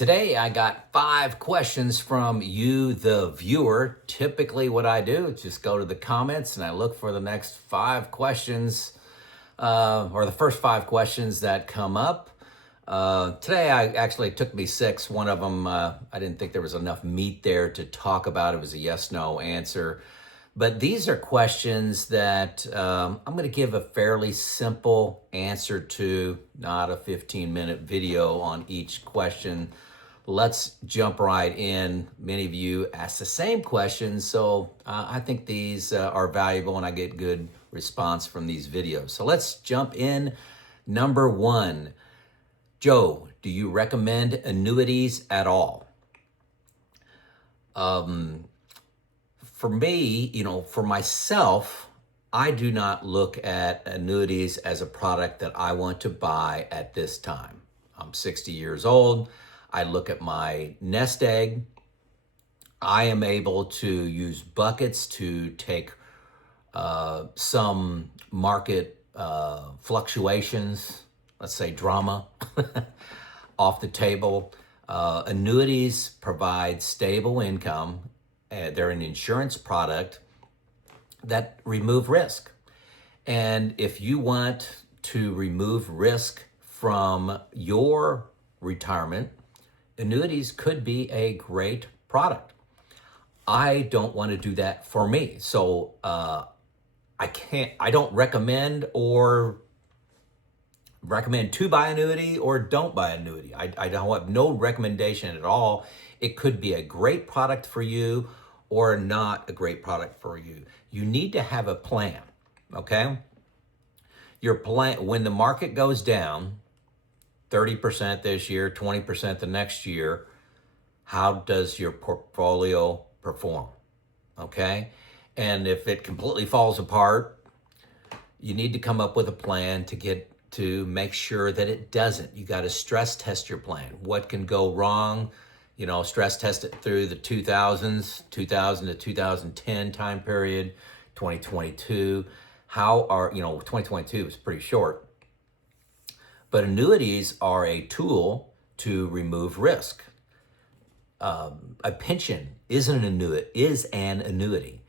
Today I got 5 questions from you, the viewer. Typically what I do is just go to the comments and I look for the next 5 questions, or the first 5 questions that come up. Today it took me 6. One of them, I didn't think there was enough meat there to talk about. It was a yes/no answer. But these are questions that I'm going to give a fairly simple answer to, not a 15-minute video on each question. Let's jump right in. Many of you ask the same questions, so I think these are valuable and I get good response from these videos. So let's jump in. Number 1, Joe, do you recommend annuities at all? For me, for myself, I do not look at annuities as a product that I want to buy at this time. I'm 60 years old. I look at my nest egg. I am able to use buckets to take some market fluctuations, let's say drama, off the table. Annuities provide stable income. They're an insurance product that remove risk. And if you want to remove risk from your retirement, annuities could be a great product. I don't want to do that for me. So I don't recommend to buy annuity or don't buy annuity. I don't have no recommendation at all. It could be a great product for you or not a great product for you. You need to have a plan, okay? Your plan, when the market goes down 30% this year, 20% the next year, how does your portfolio perform, okay? And if it completely falls apart, you need to come up with a plan to make sure that it doesn't. You got to stress test your plan. What can go wrong? Stress test it through the 2000s, 2000 to 2010 time period, 2022. 2022 was pretty short. But annuities are a tool to remove risk. A pension is an annuity.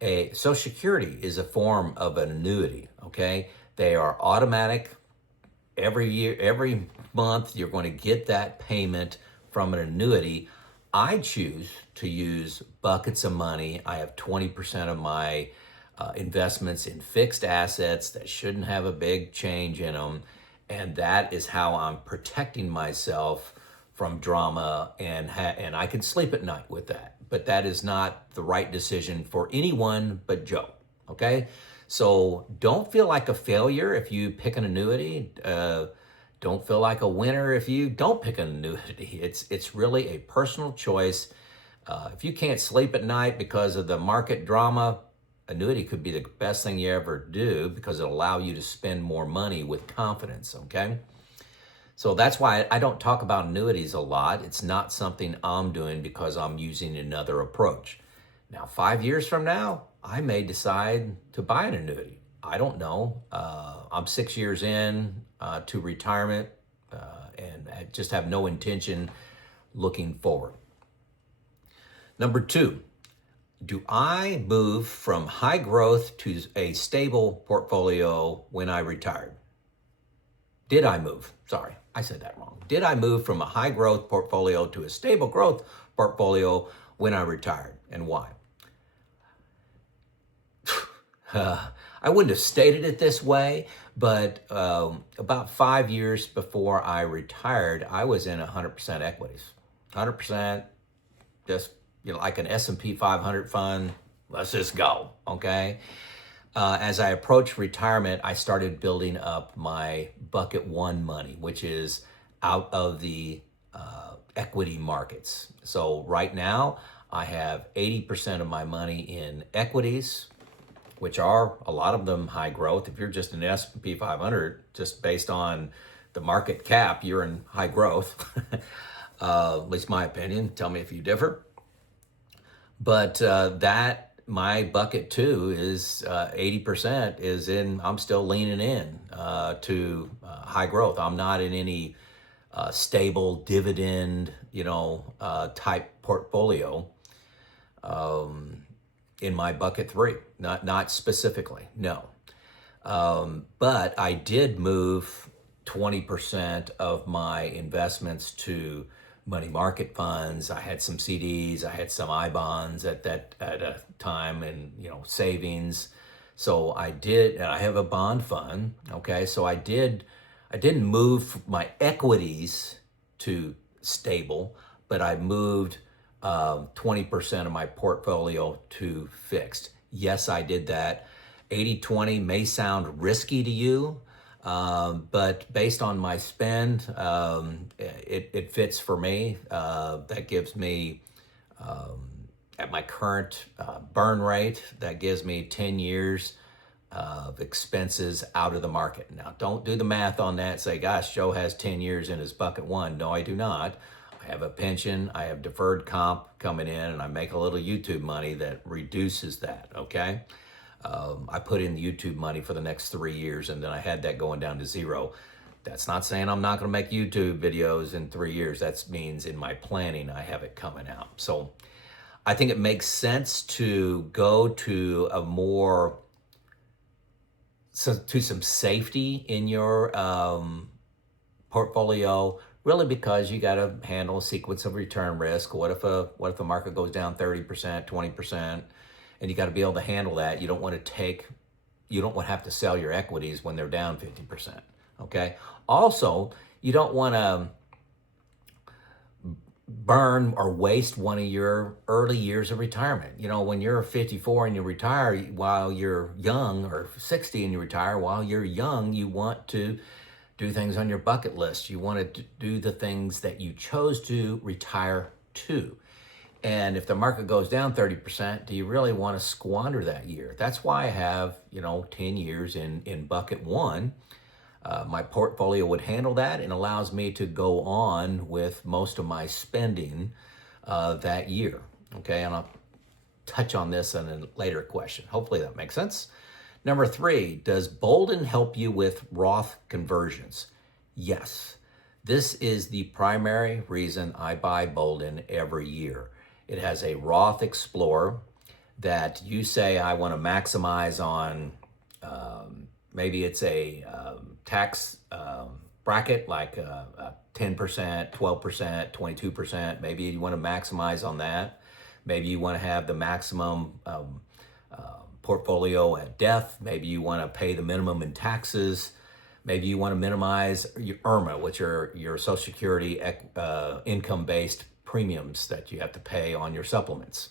A Social Security is a form of an annuity, okay? They are automatic. Every year, every month, you're going to get that payment from an annuity. I choose to use buckets of money. I have 20% of my investments in fixed assets that shouldn't have a big change in them. And that is how I'm protecting myself from drama, and I can sleep at night with that. But that is not the right decision for anyone but Joe, okay? So don't feel like a failure if you pick an annuity. Don't feel like a winner if you don't pick an annuity. It's really a personal choice. If you can't sleep at night because of the market drama, annuity could be the best thing you ever do because it'll allow you to spend more money with confidence, okay? So that's why I don't talk about annuities a lot. It's not something I'm doing because I'm using another approach. Now, 5 years from now, I may decide to buy an annuity. I don't know. I'm 6 years in to retirement, and I just have no intention looking forward. Number 2, do I move from high growth to a stable portfolio when I retired? Did I move? Sorry, I said that wrong. Did I move from a high growth portfolio to a stable growth portfolio when I retired, and why? I wouldn't have stated it this way, but about 5 years before I retired, I was in 100% equities. 100%, just like an S&P 500 fund. Let's just go, okay? As I approached retirement, I started building up my bucket 1 money, which is out of the equity markets. So right now, I have 80% of my money in equities, which are a lot of them high growth. If you're just an S&P 500, just based on the market cap, you're in high growth. At least my opinion. Tell me if you differ. But my bucket 2 is 80% is in. I'm still leaning in to high growth. I'm not in any stable dividend, type portfolio in my bucket three. Not specifically, no. But I did move 20% of my investments to money market funds. I had some CDs, I had some I bonds at a time, and savings. So I have a bond fund. Okay, so I didn't move my equities to stable, but I moved 20% of my portfolio to fixed. Yes, I did that. 80-20 may sound risky to you, but based on my spend, it fits for me. That gives me, at my current burn rate, that gives me 10 years of expenses out of the market. Now, don't do the math on that. Say, gosh, Joe has 10 years in his bucket one. No, I do not. I have a pension, I have deferred comp coming in, and I make a little YouTube money that reduces that, okay? I put in the YouTube money for the next 3 years, and then I had that going down to zero. That's not saying I'm not going to make YouTube videos in 3 years. That means in my planning, I have it coming out. So I think it makes sense to go to some safety in your portfolio, really, because you got to handle a sequence of return risk. What if the market goes down 30%, 20%? And you got to be able to handle that. You don't want to have to sell your equities when they're down 50%. Okay. Also, you don't want to burn or waste one of your early years of retirement. When you're 54 and you retire while you're young, or 60 and you retire while you're young, you want to do things on your bucket list. You want to do the things that you chose to retire to. And if the market goes down 30%, do you really want to squander that year? That's why I have, 10 years in bucket one. My portfolio would handle that and allows me to go on with most of my spending that year. Okay, and I'll touch on this in a later question. Hopefully that makes sense. Number 3, does Boldin help you with Roth conversions? Yes. This is the primary reason I buy Boldin every year. It has a Roth Explorer that you say, I want to maximize on, maybe it's a tax bracket, like 10%, 12%, 22%. Maybe you want to maximize on that. Maybe you want to have the maximum portfolio at death. Maybe you want to pay the minimum in taxes. Maybe you want to minimize your IRMA, which are your Social Security income-based premiums that you have to pay on your supplements.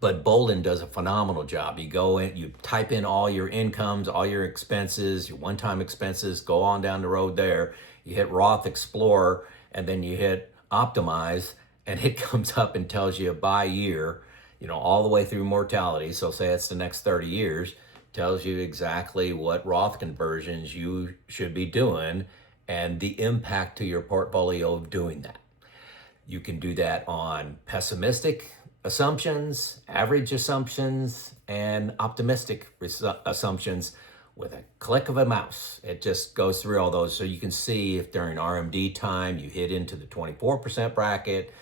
But Boldin does a phenomenal job. You go in, you type in all your incomes, all your expenses, your one-time expenses, go on down the road there. You hit Roth Explorer, and then you hit Optimize, and it comes up and tells you by year, all the way through mortality. So say it's the next 30 years, tells you exactly what Roth conversions you should be doing and the impact to your portfolio of doing that. You can do that on pessimistic assumptions, average assumptions, and optimistic assumptions with a click of a mouse. It just goes through all those, so you can see if during RMD time you hit into the 24% bracket,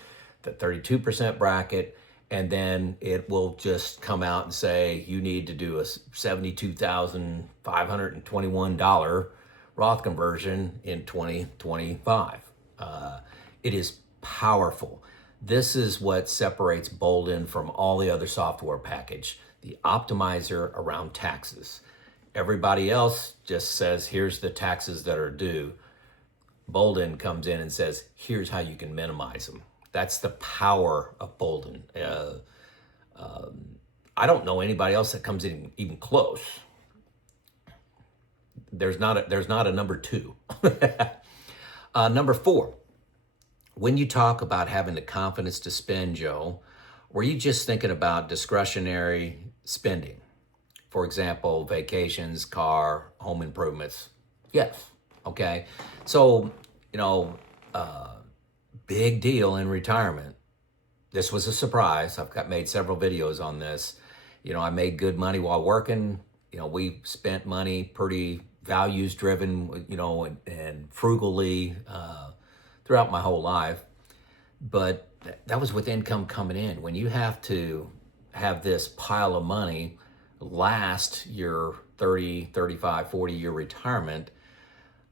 the 32% bracket, and then it will just come out and say you need to do a $72,521 Roth conversion in 2025. It is powerful. This is what separates Boldin from all the other software package, the optimizer around taxes. Everybody else just says, here's the taxes that are due. Boldin comes in and says, here's how you can minimize them. That's the power of Boldin. I don't know anybody else that comes in even close. There's not a number 2. Number 4. When you talk about having the confidence to spend, Joe, were you just thinking about discretionary spending? For example, vacations, car, home improvements? Yes. Okay. So, big deal in retirement. This was a surprise. I've made several videos on this. I made good money while working. We spent money pretty values driven, and frugally throughout my whole life. But that was with income coming in. When you have to have this pile of money last your 30, 35, 40-year retirement,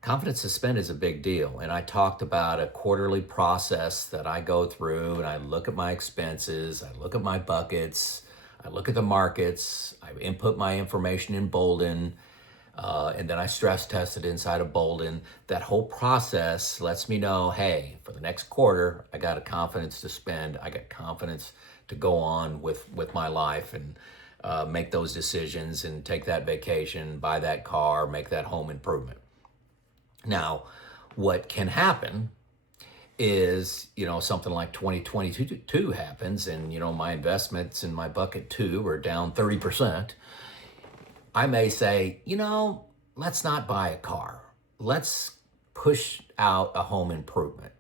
confidence to spend is a big deal. And I talked about a quarterly process that I go through, and I look at my expenses, I look at my buckets, I look at the markets, I input my information in Boldin, and then I stress test it inside of Boldin. That whole process lets me know, hey, for the next quarter, I got a confidence to spend, I got confidence to go on with my life and make those decisions and take that vacation, buy that car, make that home improvement. Now, what can happen is, something like 2022 happens and, my investments in my bucket 2 are down 30%. I may say, let's not buy a car. Let's push out a home improvement.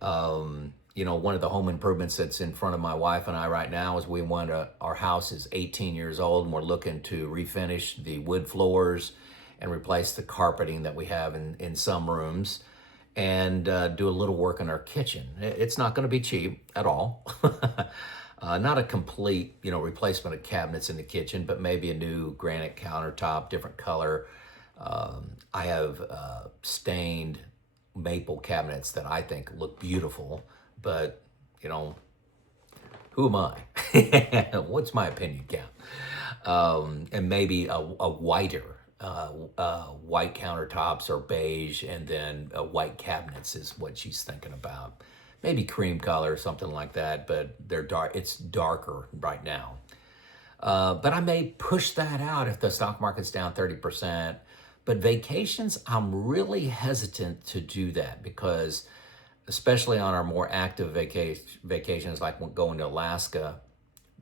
One of the home improvements that's in front of my wife and I right now is our house is 18 years old and we're looking to refinish the wood floors and replace the carpeting that we have in some rooms and do a little work in our kitchen. It's not going to be cheap at all. Not a complete, replacement of cabinets in the kitchen, but maybe a new granite countertop, different color. I have stained maple cabinets that I think look beautiful, but, who am I? What's my opinion count? And maybe a whiter, white countertops or beige, and then white cabinets is what she's thinking about. Maybe cream color, something like that, but they're dark. It's darker right now. But I may push that out if the stock market's down 30%. But vacations, I'm really hesitant to do that because, especially on our more active vacations, like going to Alaska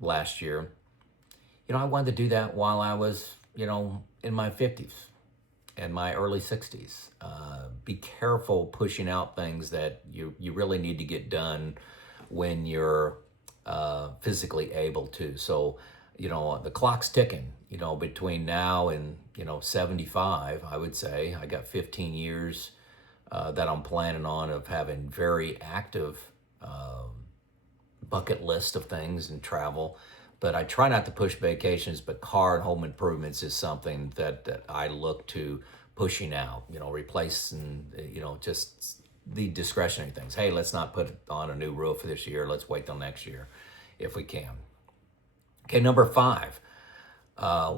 last year, I wanted to do that while I was, in my 50s and my early 60s. Be careful pushing out things that you really need to get done when you're physically able to. So, the clock's ticking, between now and, 75, I would say. I got 15 years that I'm planning on of having very active bucket list of things and travel. But I try not to push vacations, but car and home improvements is something that I look to pushing out, replacing, just the discretionary things. Hey, let's not put on a new roof this year. Let's wait till next year if we can. Okay, number 5.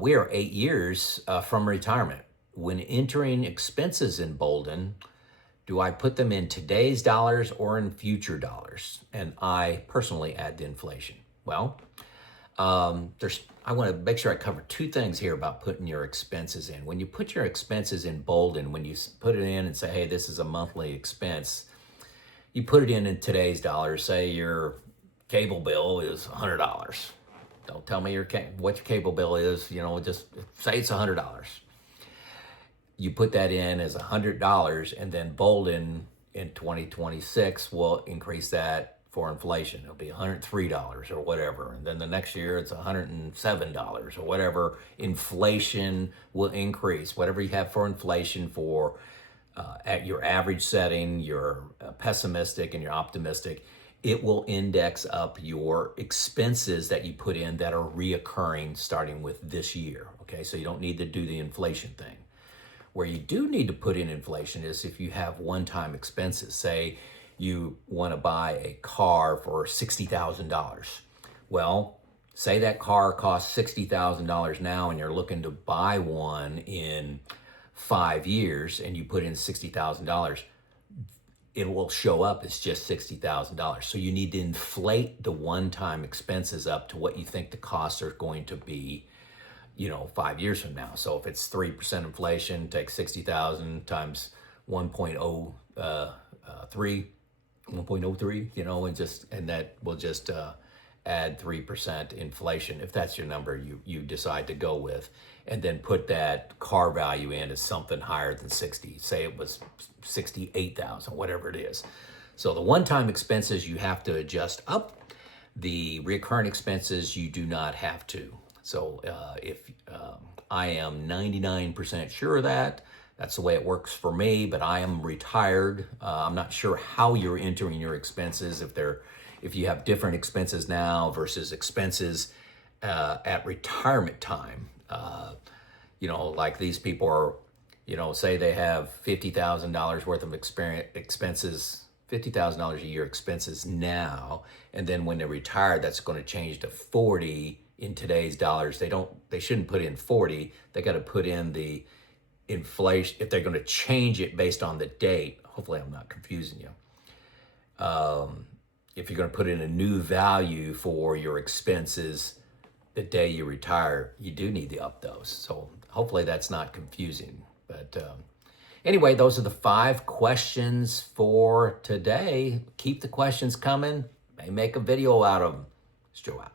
We are 8 years from retirement. When entering expenses in Boldin, do I put them in today's dollars or in future dollars? And I personally add the inflation. Well, I want to make sure I cover 2 things here about putting your expenses in. When you put your expenses in Boldin, when you put it in and say, hey, this is a monthly expense, you put it in today's dollars. Say your cable bill is $100. Don't tell me what your cable bill is, just say it's $100. You put that in as $100, and then Boldin in 2026 will increase that for inflation. It'll be $103 or whatever. And then the next year it's $107 or whatever. Inflation will increase. Whatever you have for inflation for at your average setting, your pessimistic and your optimistic, it will index up your expenses that you put in that are reoccurring starting with this year. Okay, so you don't need to do the inflation thing. Where you do need to put in inflation is if you have one-time expenses. Say you want to buy a car for $60,000. Well, say that car costs $60,000 now and you're looking to buy one in 5 years and you put in $60,000. It will show up as just $60,000. So you need to inflate the one-time expenses up to what you think the costs are going to be, 5 years from now. So if it's 3% inflation, take 60,000 times 1.03, and that will just add 3% inflation if that's your number you decide to go with, and then put that car value in as something higher than 60. Say it was 68,000, whatever it is. So the one-time expenses you have to adjust up. The recurrent expenses you do not have to. So if I am 99% sure of that. That's the way it works for me, but I am retired. I'm not sure how you're entering your expenses, if you have different expenses now versus expenses at retirement time. Like these people are, say they have $50,000 worth of expenses, $50,000 a year expenses now, and then when they retire, that's going to change to 40 in today's dollars. They shouldn't put in 40. They got to put in the inflation if they're going to change it based on the date. Hopefully, I'm not confusing you. If you're going to put in a new value for your expenses the day you retire, you do need to up those. So hopefully that's not confusing. But anyway, those are the 5 questions for today. Keep the questions coming. May make a video out of them. It's Joe out.